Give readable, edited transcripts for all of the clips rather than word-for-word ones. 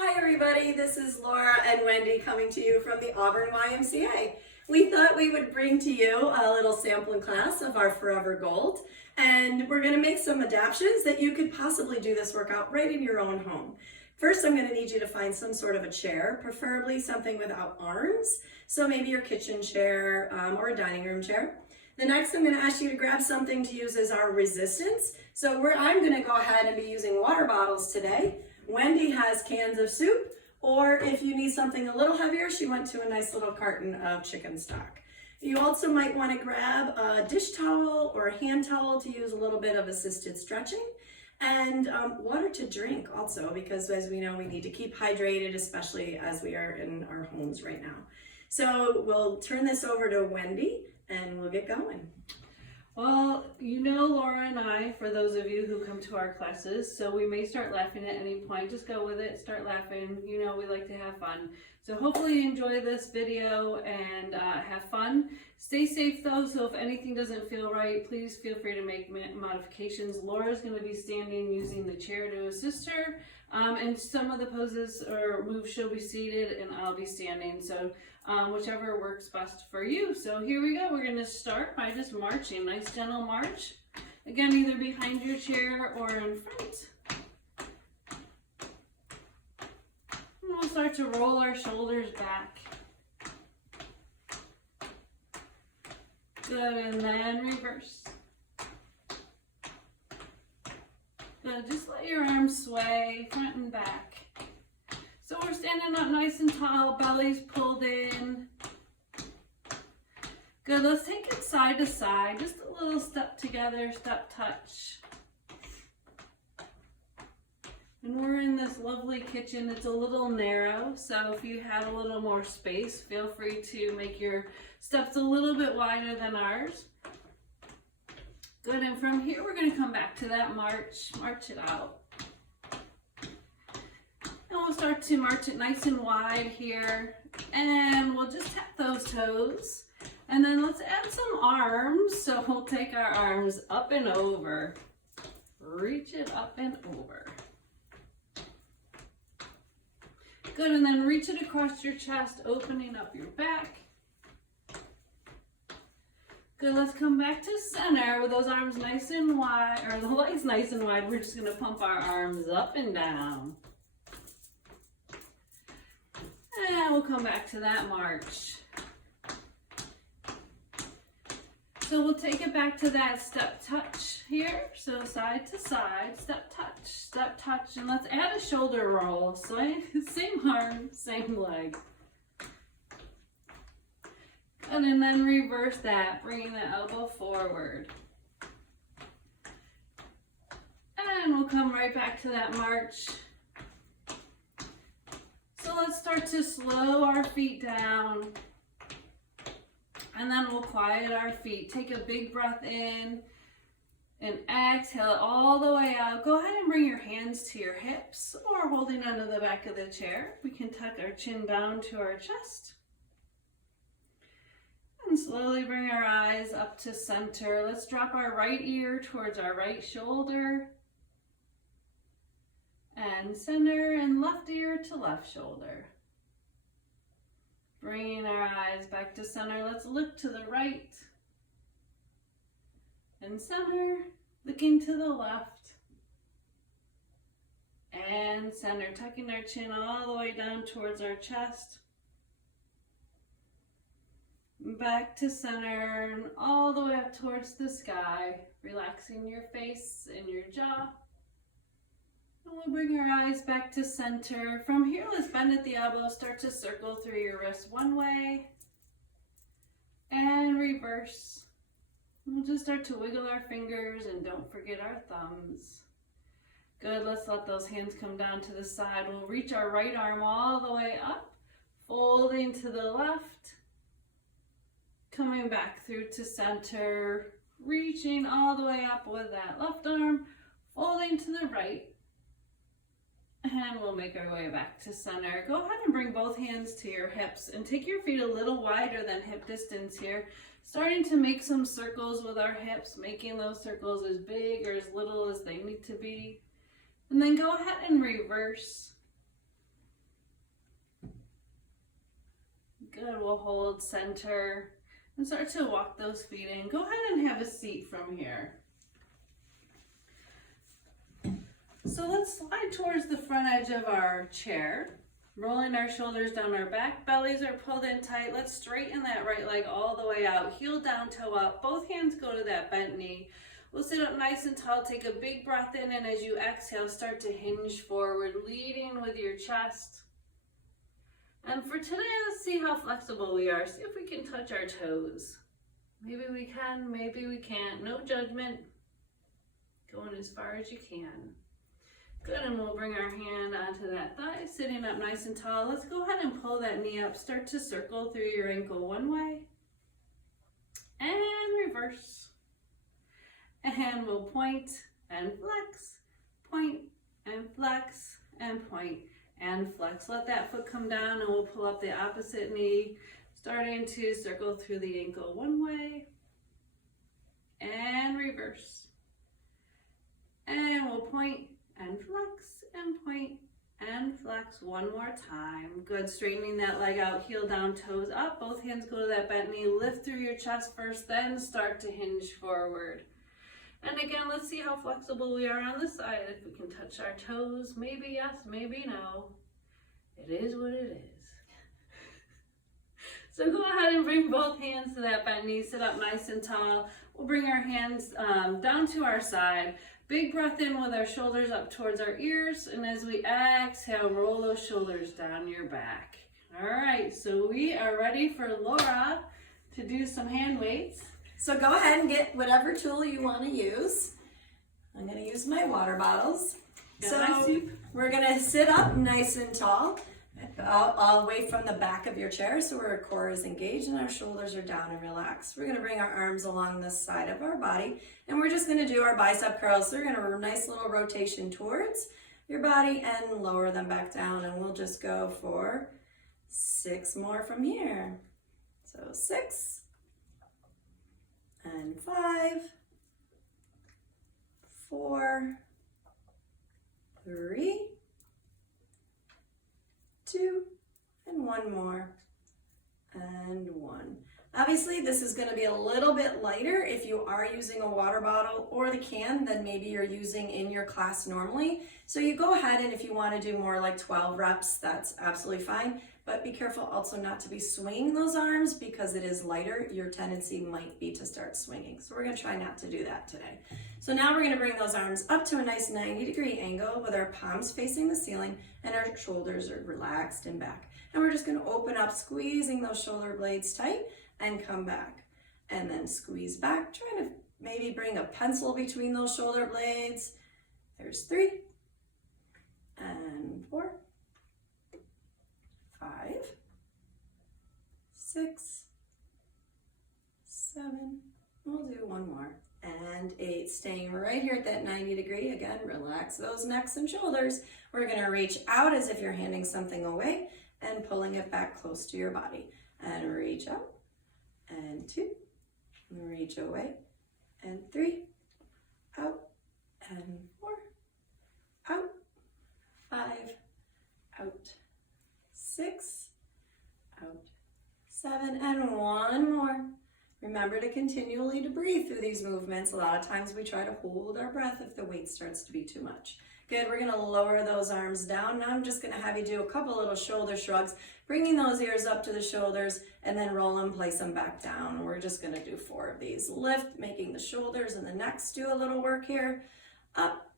Hi everybody, this is Laura and Wendy coming to you from the Auburn YMCA. We thought we would bring to you a little sampling class of our Forever Gold, and we're going to make some adaptations that you could possibly do this workout right in your own home. First, I'm going to need you to find some sort of a chair, preferably something without arms, so maybe your kitchen chair or a dining room chair. The next, I'm going to ask you to grab something to use as our resistance. So I'm going to go ahead and be using water bottles today. Wendy has cans of soup, or if you need something a little heavier, she went to a nice little carton of chicken stock. You also might want to grab a dish towel or a hand towel to use a little bit of assisted stretching, and water to drink also, because as we know, we need to keep hydrated, especially as we are in our homes right now. So we'll turn this over to Wendy and we'll get going. Well, you know Laura and I, for those of you who come to our classes, so we may start laughing at any point. Just go with it, start laughing. You know we like to have fun. So hopefully you enjoy this video and have fun. Stay safe though, so if anything doesn't feel right, please feel free to make modifications. Laura's going to be standing using the chair to assist her. And some of the poses or moves she'll be seated and I'll be standing. So whichever works best for you. So here we go. We're going to start by just marching. Nice gentle march. Again, either behind your chair or in front. And we'll start to roll our shoulders back. Good, and then reverse. Good, just let your arms sway front and back. So we're standing up nice and tall, belly's pulled in. Good, let's take it side to side, just a little step together, step touch. And we're in this lovely kitchen. It's a little narrow, so if you had a little more space, feel free to make your steps a little bit wider than ours. Good, and from here we're going to come back to that march it out. And we'll start to march it nice and wide here, and we'll just tap those toes. And then let's add some arms, so we'll take our arms up and over. Reach it up and over. Good, and then reach it across your chest, opening up your back. Good, let's come back to center with those arms nice and wide, or the legs nice and wide. We're just gonna pump our arms up and down. And we'll come back to that march. So we'll take it back to that step touch here. So side to side, step touch, and let's add a shoulder roll. So same arm, same leg. And then reverse that, bringing the elbow forward. And we'll come right back to that march. So let's start to slow our feet down. And then we'll quiet our feet. Take a big breath in and exhale it all the way out. Go ahead and bring your hands to your hips or holding onto the back of the chair. We can tuck our chin down to our chest. And slowly bring our eyes up to center. Let's drop our right ear towards our right shoulder. And center, and left ear to left shoulder. Bringing our eyes back to center. Let's look to the right. And center, looking to the left. And center, tucking our chin all the way down towards our chest. Back to center and all the way up towards the sky, relaxing your face and your jaw. And we'll bring our eyes back to center. From here, let's bend at the elbow, start to circle through your wrists one way and reverse. We'll just start to wiggle our fingers and don't forget our thumbs. Good, let's let those hands come down to the side. We'll reach our right arm all the way up, folding to the left. Coming back through to center, reaching all the way up with that left arm, folding to the right, and we'll make our way back to center. Go ahead and bring both hands to your hips and take your feet a little wider than hip distance here, starting to make some circles with our hips, making those circles as big or as little as they need to be. And then go ahead and reverse. Good, we'll hold center and start to walk those feet in. Go ahead and have a seat from here. So let's slide towards the front edge of our chair, rolling our shoulders down our back, bellies are pulled in tight. Let's straighten that right leg all the way out, heel down, toe up, both hands go to that bent knee. We'll sit up nice and tall, take a big breath in, and as you exhale, start to hinge forward, leading with your chest. And for today, let's see how flexible we are. See if we can touch our toes. Maybe we can, maybe we can't. No judgment. Going as far as you can. Good, and we'll bring our hand onto that thigh, sitting up nice and tall. Let's go ahead and pull that knee up. Start to circle through your ankle one way. And reverse. And we'll point and flex, point and flex, and point and flex. Let that foot come down and we'll pull up the opposite knee, starting to circle through the ankle one way. And reverse. And we'll point and flex one more time. Good, straightening that leg out, heel down, toes up, both hands go to that bent knee, lift through your chest first, then start to hinge forward. And again, let's see how flexible we are on this side. If we can touch our toes, maybe yes, maybe no. It is what it is. So go ahead and bring both hands to that bent knee, sit up nice and tall. We'll bring our hands down to our side. Big breath in with our shoulders up towards our ears, and as we exhale, roll those shoulders down your back. All right, so we are ready for Laura to do some hand weights. So go ahead and get whatever tool you want to use. I'm going to use my water bottles. So we're going to sit up nice and tall, all the way from the back of your chair, so our core is engaged and our shoulders are down and relaxed. We're going to bring our arms along the side of our body, and we're just going to do our bicep curls. So we're going to a nice little rotation towards your body and lower them back down, and we'll just go for 6 more from here. So 6 and 5, 4, 3, 2, and 1 more, and 1. Obviously, this is going to be a little bit lighter if you are using a water bottle or the can than maybe you're using in your class normally. So you go ahead, and if you want to do more like 12 reps, that's absolutely fine. But be careful also not to be swinging those arms because it is lighter. Your tendency might be to start swinging. So we're going to try not to do that today. So now we're going to bring those arms up to a nice 90-degree angle with our palms facing the ceiling and our shoulders are relaxed and back. And we're just going to open up, squeezing those shoulder blades tight and come back. And then squeeze back, trying to maybe bring a pencil between those shoulder blades. There's 3 and 4. 5, 6, 7, we'll do 1 more, and 8, staying right here at that 90 degree. Again, relax those necks and shoulders. We're going to reach out as if you're handing something away and pulling it back close to your body, and reach out, and 2, and reach away, and 3, out, and 4, out, 5, out, 6, out, 7, and 1 more. Remember to continually to breathe through these movements. A lot of times we try to hold our breath if the weight starts to be too much. Good, we're going to lower those arms down. Now I'm just going to have you do a couple little shoulder shrugs, bringing those ears up to the shoulders, and then roll them, place them back down. We're just going to do 4 of these. Lift, making the shoulders and the necks do a little work here. Up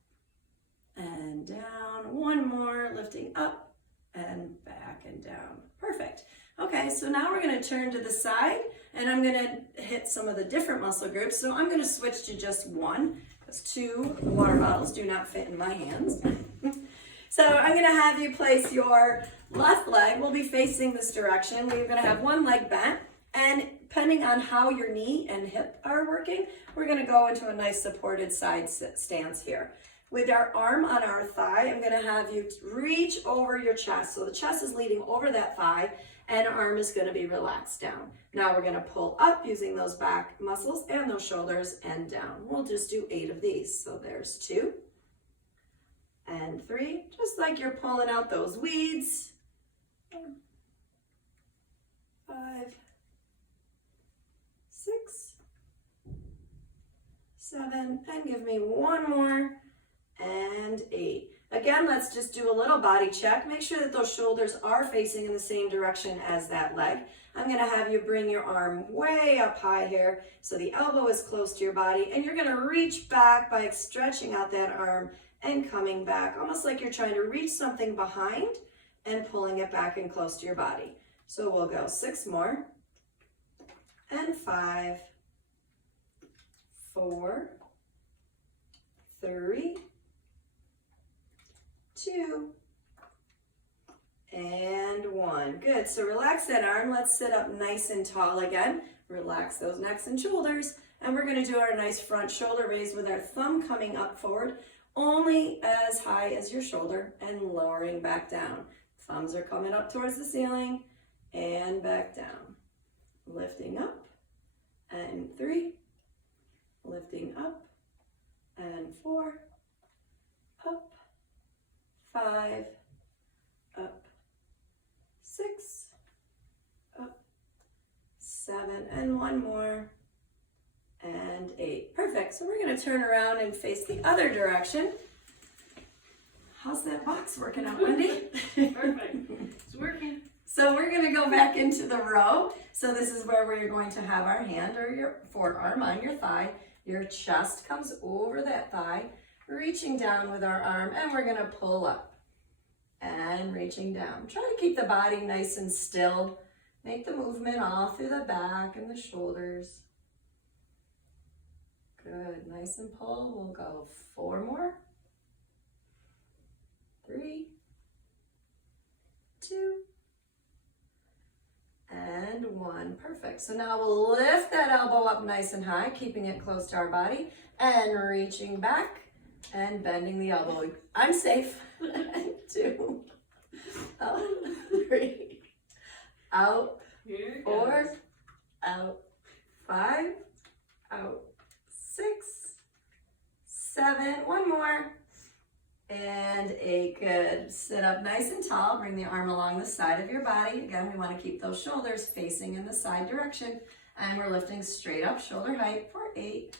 and down. 1 more, lifting up and back and down. Perfect. Okay, so now we're going to turn to the side, and I'm going to hit some of the different muscle groups. So I'm going to switch to just 1, because 2 water bottles do not fit in my hands. So I'm going to have you place your left leg, will be facing this direction. We're going to have one leg bent, and depending on how your knee and hip are working, we're going to go into a nice supported side stance here. With our arm on our thigh, I'm going to have you reach over your chest. So the chest is leading over that thigh, and arm is going to be relaxed down. Now we're going to pull up using those back muscles and those shoulders and down. We'll just do 8 of these. So there's 2 and 3, just like you're pulling out those weeds. 5 5, 6, 7, and give me one more, and 8. Again, let's just do a little body check. Make sure that those shoulders are facing in the same direction as that leg. I'm gonna have you bring your arm way up high here so the elbow is close to your body, and you're gonna reach back by stretching out that arm and coming back, almost like you're trying to reach something behind and pulling it back and close to your body. So we'll go 6 more, and 5, 4, 3, 2, and 1. Good, so relax that arm. Let's sit up nice and tall again. Relax those necks and shoulders. And we're gonna do our nice front shoulder raise with our thumb coming up forward, only as high as your shoulder, and lowering back down. Thumbs are coming up towards the ceiling and back down. Lifting up, and 3, lifting up, and 4, up, 5, up, 6, up, 7, and 1 more, and 8. Perfect. So we're going to turn around and face the other direction. How's that box working out, Wendy? Perfect. It's working. So we're going to go back into the row. So this is where we're going to have our hand or your forearm on your thigh. Your chest comes over that thigh, reaching down with our arm, and we're going to pull up and reaching down. Try to keep the body nice and still. Make the movement all through the back and the shoulders. Good. Nice and pull. We'll go 4 more. 3, 2, and 1. Perfect. So now we'll lift that elbow up nice and high, keeping it close to our body, and reaching back and bending the elbow. I'm safe. 2, 3, out, 4, out, 5, out, 6, 7, 1 more, and 8. Good. Sit up nice and tall. Bring the arm along the side of your body. Again, we want to keep those shoulders facing in the side direction. And we're lifting straight up, shoulder height, for 8,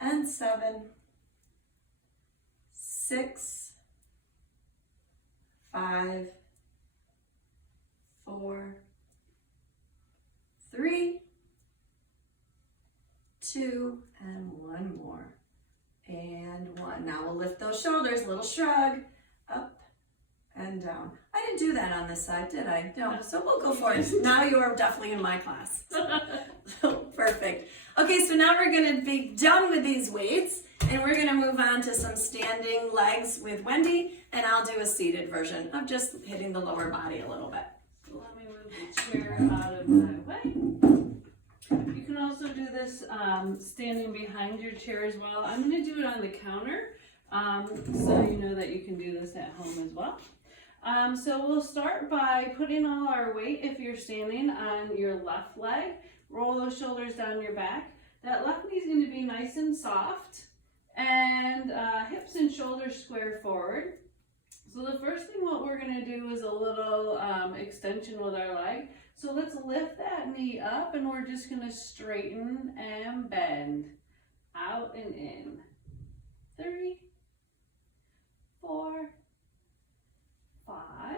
and 7, 6, 5, 4, 3, 2, and 1 more. And 1. Now we'll lift those shoulders, little shrug, up and down. I didn't do that on this side, did I? No, so we'll go for it. Now you are definitely in my class. Perfect. Okay, so now we're gonna be done with these weights, and we're gonna move on to some standing legs with Wendy, and I'll do a seated version of just hitting the lower body a little bit. So let me move the chair out of my way. You can also do this standing behind your chair as well. I'm going to do it on the counter, so you know that you can do this at home as well. So we'll start by putting all our weight, if you're standing, on your left leg. Roll those shoulders down your back. That left knee is going to be nice and soft, and hips and shoulders square forward. So the first thing what we're going to do is a little extension with our leg. So let's lift that knee up, and we're just going to straighten and bend out and in. 3, 4, 5,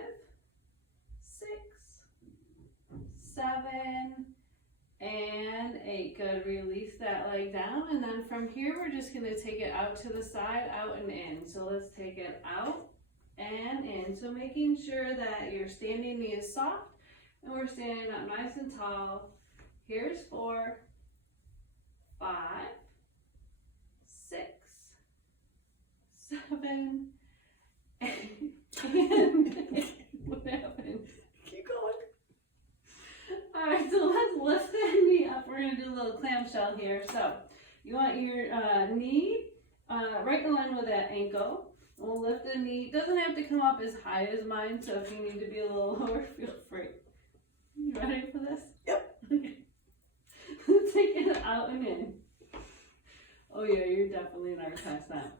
6, 7, and 8. Good. Release that leg down, and then from here we're just going to take it out to the side, out and in. So let's take it out and in. So making sure that your standing knee is soft, and we're standing up nice and tall. Here's 4, 5, 6, 7, 8, and what happened? Keep going. All right, so let's lift that knee up. We're gonna do a little clamshell here. So you want your knee right in line with that ankle. We'll lift the knee. It doesn't have to come up as high as mine, so if you need to be a little lower, feel free. You ready for this? Yep. Okay. Take it out and in. Oh yeah, you're definitely in our class now.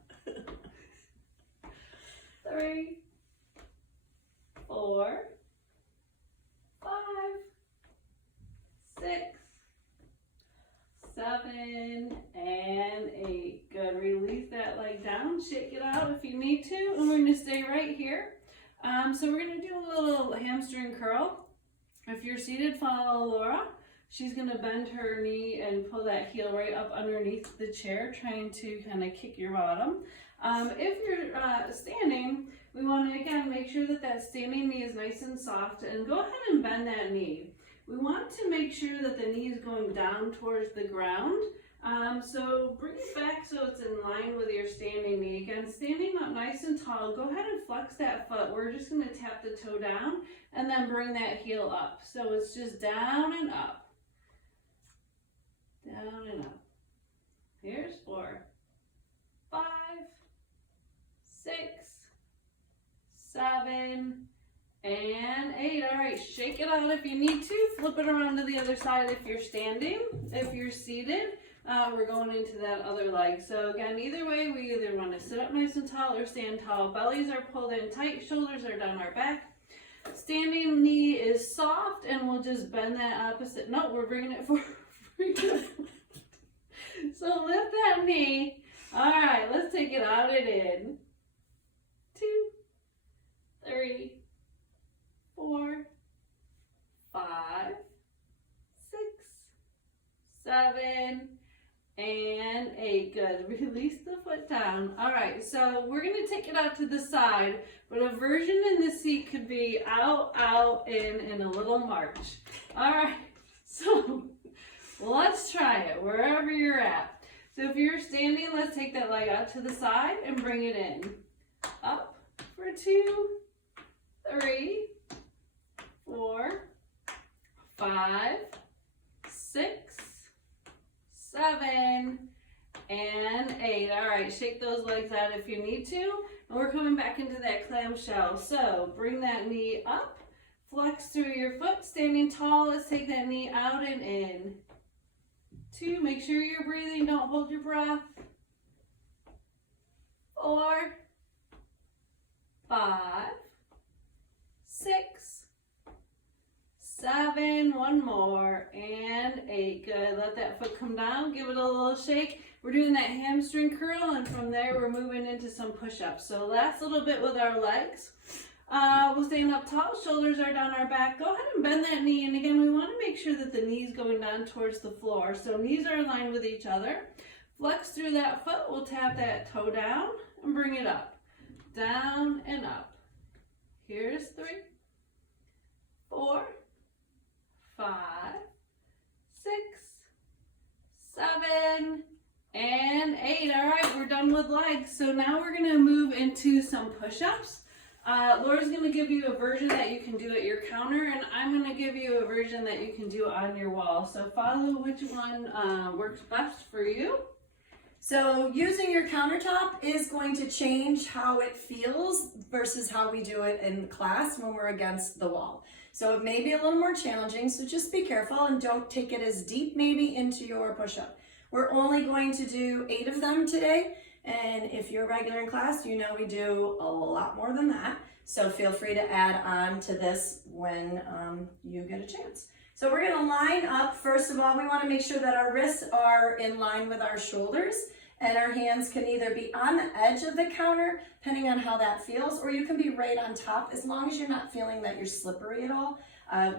3, 4, 5, shake it out if you need to, and we're gonna stay right here. So we're gonna do a little hamstring curl. If you're seated, follow Laura. She's gonna bend her knee and pull that heel right up underneath the chair, trying to kind of kick your bottom. If you're standing, we want to again make sure that that standing knee is nice and soft, and go ahead and bend that knee. We want to make sure that the knee is going down towards the ground. So bring it back so it's in line with your standing knee. Again, standing up nice and tall, go ahead and flex that foot. We're just going to tap the toe down and then bring that heel up. So it's just down and up. Down and up. Here's 4, 5, 6, 7, and 8. All right, shake it out if you need to. Flip it around to the other side if you're standing. If you're seated, we're going into that other leg. So again, either way, we either want to sit up nice and tall or stand tall. Bellies are pulled in tight, shoulders are down our back. Standing knee is soft, and we'll just bend that opposite. No, we're bringing it forward. So lift that knee. All right, let's take it out and in. 2, 3, 4, 5, 6, 7, and 8. Good. Release the foot down. All right, so we're going to take it out to the side, but a version in the seat could be out, out, in, and a little march. All right, so let's try it wherever you're at. So if you're standing, let's take that leg out to the side and bring it in. Up for 2, 3, 4, 5, 6, 7, and 8. All right, shake those legs out if you need to. And we're coming back into that clamshell. So bring that knee up, flex through your foot, standing tall. Let's take that knee out and in. 2, make sure you're breathing, don't hold your breath. 4, 5, 6, 7, one more, and 8. Good. Let that foot come down, give it a little shake. We're doing that hamstring curl, and from there we're moving into some push-ups. So last little bit with our legs. We'll stand up tall, shoulders are down our back. Go ahead and bend that knee, and again, we want to make sure that the knee's going down towards the floor. So knees are aligned with each other. Flex through that foot, we'll tap that toe down and bring it up. Down and up. Here's 3, 4, 5, 6, 7, and 8. All right, we're done with legs. So now we're going to move into some push-ups. Laura's going to give you a version that you can do at your counter, and I'm going to give you a version that you can do on your wall. So follow which one works best for you. So using your countertop is going to change how it feels versus how we do it in class when we're against the wall. So it may be a little more challenging, so just be careful and don't take it as deep maybe into your push-up. We're only going to do 8 of them today. And if you're regular in class, you know we do a lot more than that. So feel free to add on to this when you get a chance. So we're going to line up. First of all, we want to make sure that our wrists are in line with our shoulders, and our hands can either be on the edge of the counter, depending on how that feels, or you can be right on top, as long as you're not feeling that you're slippery at all.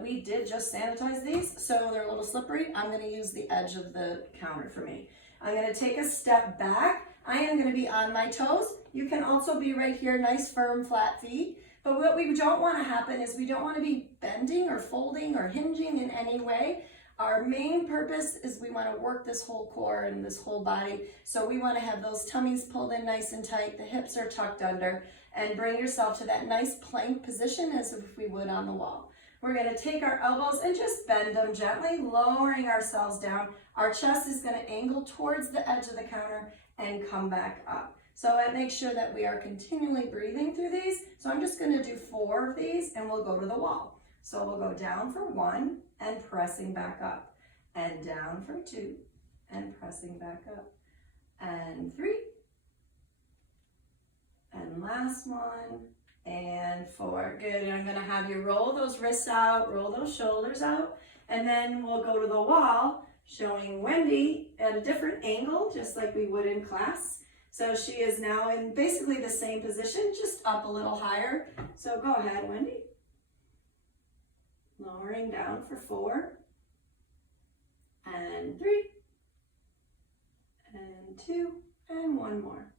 We did just sanitize these, so they're a little slippery. I'm going to use the edge of the counter for me. I'm going to take a step back. I am going to be on my toes. You can also be right here, nice, firm, flat feet. But what we don't want to happen is we don't want to be bending or folding or hinging in any way. Our main purpose is we want to work this whole core and this whole body. So we want to have those tummies pulled in nice and tight. The hips are tucked under, and bring yourself to that nice plank position as if we would on the wall. We're going to take our elbows and just bend them gently, lowering ourselves down. Our chest is going to angle towards the edge of the counter and come back up. So that makes sure that we are continually breathing through these. So I'm just going to do 4 of these, and we'll go to the wall. So we'll go down for 1 and pressing back up, and down for 2 and pressing back up, and 3, and last one, and 4. Good. And I'm going to have you roll those wrists out, roll those shoulders out, and then we'll go to the wall, showing Wendy at a different angle, just like we would in class. So she is now in basically the same position, just up a little higher. So go ahead, Wendy. Lowering down for 4, and 3, and 2, and 1 more.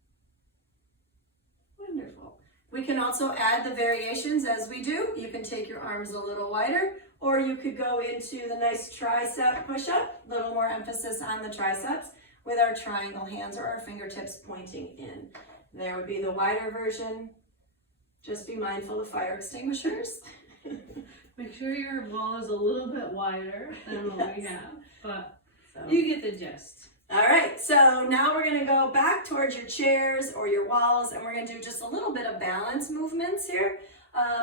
Wonderful. We can also add the variations as we do. You can take your arms a little wider, or you could go into the nice tricep push-up, a little more emphasis on the triceps with our triangle hands or our fingertips pointing in. There would be the wider version. Just be mindful of fire extinguishers. Make sure your wall is a little bit wider than what we have, but So. you get the gist. All right, so now we're gonna go back towards your chairs or your walls, and we're gonna do just a little bit of balance movements here,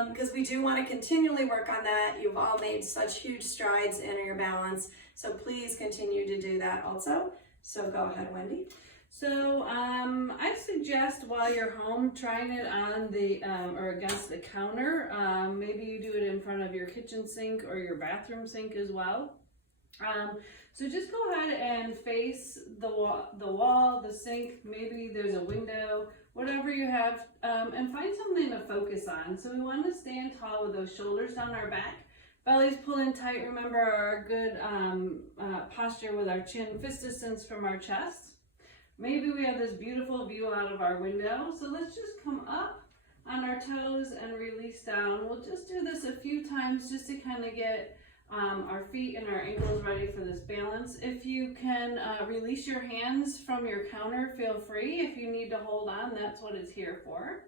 because we do wanna continually work on that. You've all made such huge strides in your balance, so please continue to do that also. So go ahead, Wendy. So I suggest while you're home trying it on the or against the counter. Maybe you do it in front of your kitchen sink or your bathroom sink as well. So just go ahead and face the wall, the sink, maybe there's a window, whatever you have, and find something to focus on. So we want to stand tall with those shoulders down our back. Belly's pulling tight. Remember our good posture with our chin, fist distance from our chest. Maybe we have this beautiful view out of our window. So let's just come up on our toes and release down. We'll just do this a few times just to kind of get our feet and our ankles ready for this balance. If you can release your hands from your counter, feel free. If you need to hold on, that's what it's here for.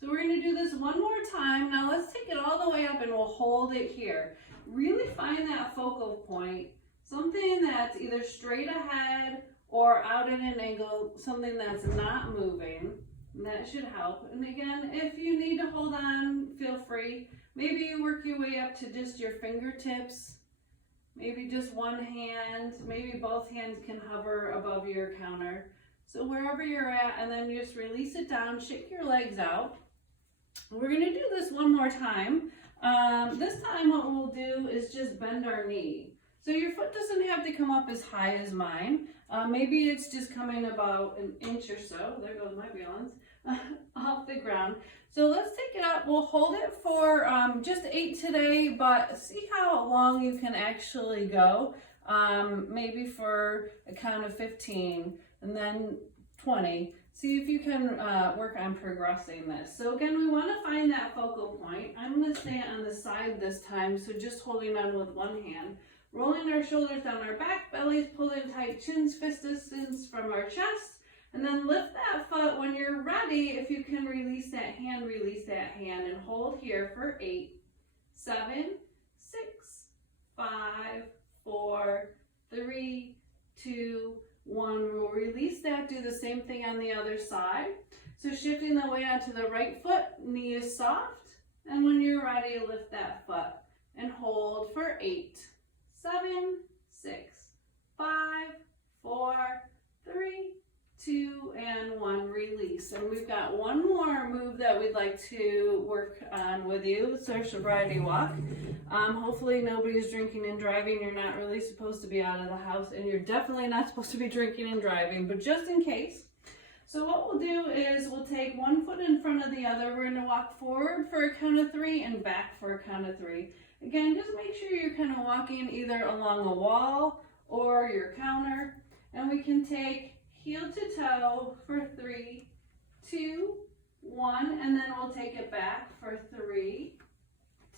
So we're going to do this one more time. Now let's take it all the way up and we'll hold it here. Really find that focal point, something that's either straight ahead or out at an angle, something that's not moving. And that should help. And again, if you need to hold on, feel free. Maybe you work your way up to just your fingertips, maybe just one hand, maybe both hands can hover above your counter. So wherever you're at, and then you just release it down, shake your legs out. We're going to do this one more time. This time what we'll do is just bend our knee. So your foot doesn't have to come up as high as mine. Maybe it's just coming about an inch or so. There goes my balance. Off the ground. So let's take it up. We'll hold it for just 8 today, but see how long you can actually go. Maybe for a count of 15 and then 20. See if you can work on progressing this. So again, we want to find that focal point. I'm going to stay on the side this time, so just holding on with one hand. Rolling our shoulders down our back, bellies pulling tight, chins fist distance from our chest. And then lift that foot. When you're ready, if you can release that hand, and hold here for 8, 7, 6, 5, 4, 3, 2, 1. We'll release that. Do the same thing on the other side. So shifting the weight onto the right foot, knee is soft. And when you're ready, lift that foot and hold for 8, 7, 6, 5, 4, 3, 2, and 1, release. And we've got one more move that we'd like to work on with you. It's our sobriety walk. Hopefully nobody's drinking and driving. You're not really supposed to be out of the house, and you're definitely not supposed to be drinking and driving, but just in case. So what we'll do is we'll take one foot in front of the other. We're going to walk forward for a count of 3 and back for a count of 3. Again, just make sure you're kind of walking either along a wall or your counter, and we can take heel to toe for 3, 2, 1, and then we'll take it back for 3,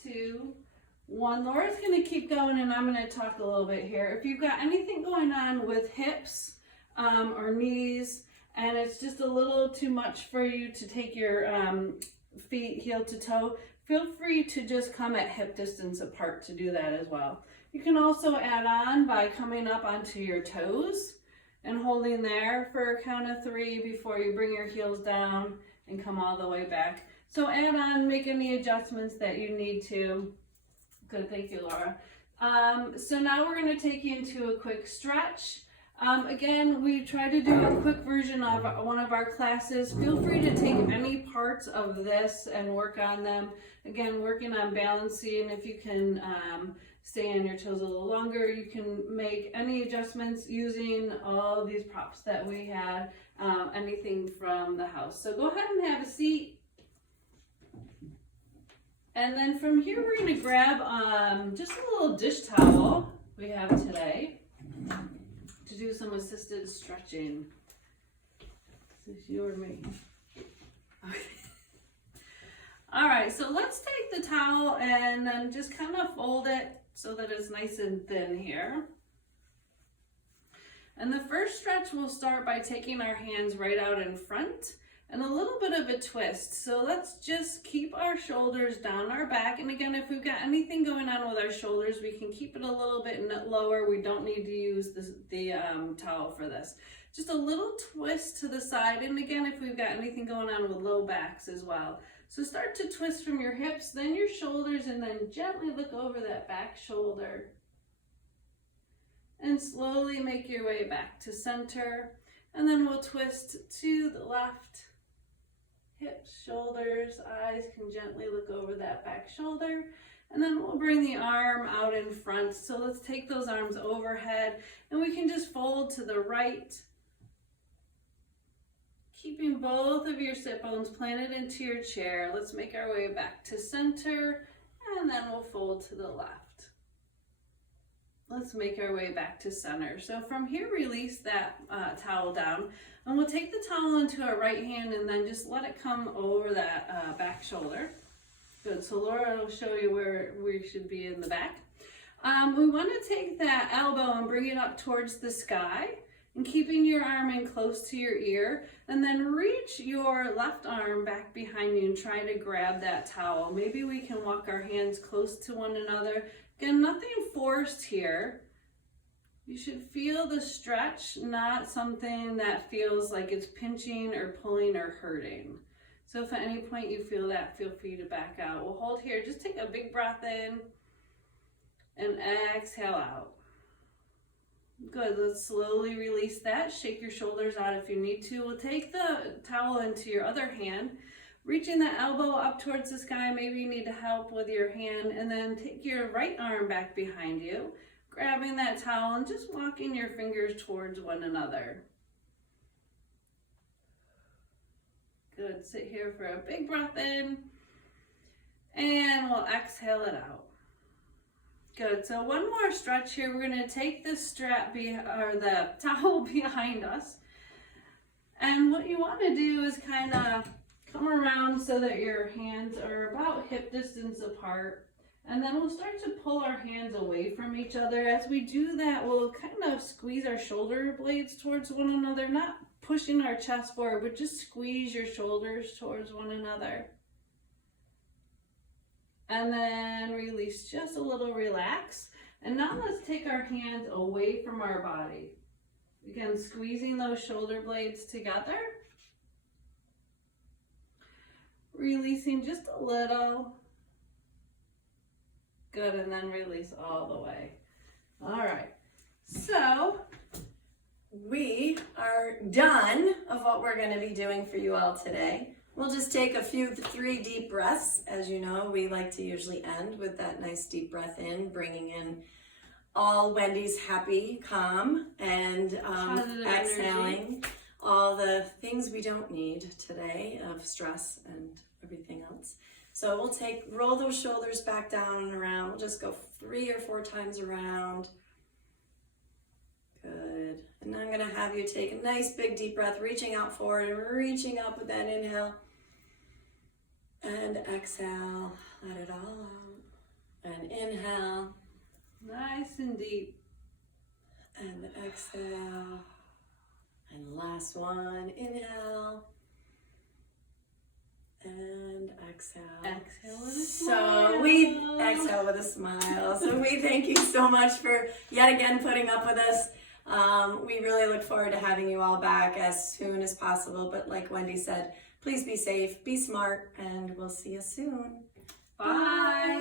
2, 1. Laura's going to keep going, and I'm going to talk a little bit here. If you've got anything going on with hips or knees, and it's just a little too much for you to take your feet heel to toe, feel free to just come at hip distance apart to do that as well. You can also add on by coming up onto your toes and holding there for a count of 3 before you bring your heels down and come all the way back. So add on, make any adjustments that you need to. Good, thank you, Laura. So now we're going to take you into a quick stretch. Again, we try to do a quick version of one of our classes. Feel free to take any parts of this and work on them. Again, working on balancing, if you can stay on your toes a little longer. You can make any adjustments using all of these props that we had, anything from the house. So go ahead and have a seat. And then from here, we're going to grab just a little dish towel we have today to do some assisted stretching. This is you or me. Okay. All right, so let's take the towel and then just kind of fold it so that it's nice and thin here. And the first stretch, we'll start by taking our hands right out in front and a little bit of a twist. So let's just keep our shoulders down our back. And again, if we've got anything going on with our shoulders, we can keep it a little bit lower. We don't need to use the towel for this. Just a little twist to the side. And again, if we've got anything going on with low backs as well. So start to twist from your hips, then your shoulders, and then gently look over that back shoulder. And slowly make your way back to center. And then we'll twist to the left. Hips, shoulders, eyes can gently look over that back shoulder. And then we'll bring the arm out in front. So let's take those arms overhead and we can just fold to the right. Keeping both of your sit bones planted into your chair. Let's make our way back to center and then we'll fold to the left. Let's make our way back to center. So from here, release that towel down. And we'll take the towel into our right hand and then just let it come over that back shoulder. Good, so Laura will show you where we should be in the back. We want to take that elbow and bring it up towards the sky and keeping your arm in close to your ear. And then reach your left arm back behind you and try to grab that towel. Maybe we can walk our hands close to one another. Again, nothing forced here. You should feel the stretch, not something that feels like it's pinching or pulling or hurting. So if at any point you feel that, feel free to back out. We'll hold here. Just take a big breath in and exhale out. Good. Let's slowly release that. Shake your shoulders out if you need to. We'll take the towel into your other hand. Reaching that elbow up towards the sky, maybe you need to help with your hand, and then take your right arm back behind you, grabbing that towel and just walking your fingers towards one another. Good, sit here for a big breath in, and we'll exhale it out. Good, so one more stretch here. We're gonna take this the towel behind us, and what you wanna do is kind of come around so that your hands are about hip distance apart. And then we'll start to pull our hands away from each other. As we do that, we'll kind of squeeze our shoulder blades towards one another, not pushing our chest forward, but just squeeze your shoulders towards one another. And then release, just a little relax. And now let's take our hands away from our body. Again, squeezing those shoulder blades together. Releasing just a little. Good, and then release all the way. All right, so we are done of what we're going to be doing for you all today. We'll just take three deep breaths. As you know, we like to usually end with that nice deep breath in, bringing in all Wendy's happy, calm, and exhaling energy. All the things we don't need today of stress and everything else. So we'll roll those shoulders back down and around. We'll just go 3 or 4 times around. Good. And now I'm gonna have you take a nice big deep breath, reaching out forward and reaching up with that inhale. And exhale, let it all out. And inhale. Nice and deep. And exhale. And last one, inhale. And exhale. Exhale with a smile. So we exhale with a smile. So we thank you so much for yet again putting up with us. We really look forward to having you all back as soon as possible. But like Wendy said, please be safe, be smart, and we'll see you soon. Bye.